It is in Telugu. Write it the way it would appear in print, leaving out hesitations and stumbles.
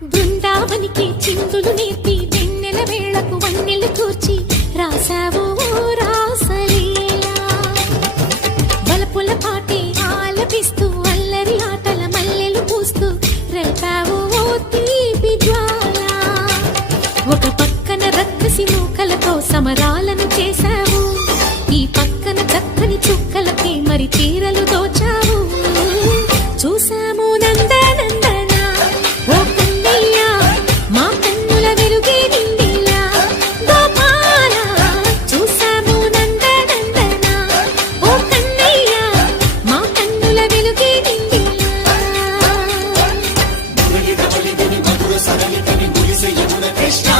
బృందావనికి చిందులు నేర్పి వెన్నెల వేళకు వన్నెలు కూర్చి రాసావు రాసలీలా బలపుల పాటే ఆలపిస్తూ అల్లరి ఆటల మల్లెలు పూస్తూ రేపావు తీపి జ్వాల ఒక పక్కన రక్కసి మూకలతో సమరాలను చేశావు ఈ పక్కన చక్కని చుక్కలకి మరి చీరలు దోచావు చూసాము నందనందన ఓ కన్నయ్య మా కన్నుల వెలుగే నిండిలా గోపాల చూసాము నందనందన ఓ కన్నయ్య మా కన్నుల వెలుగే నిండిలా కృష్ణ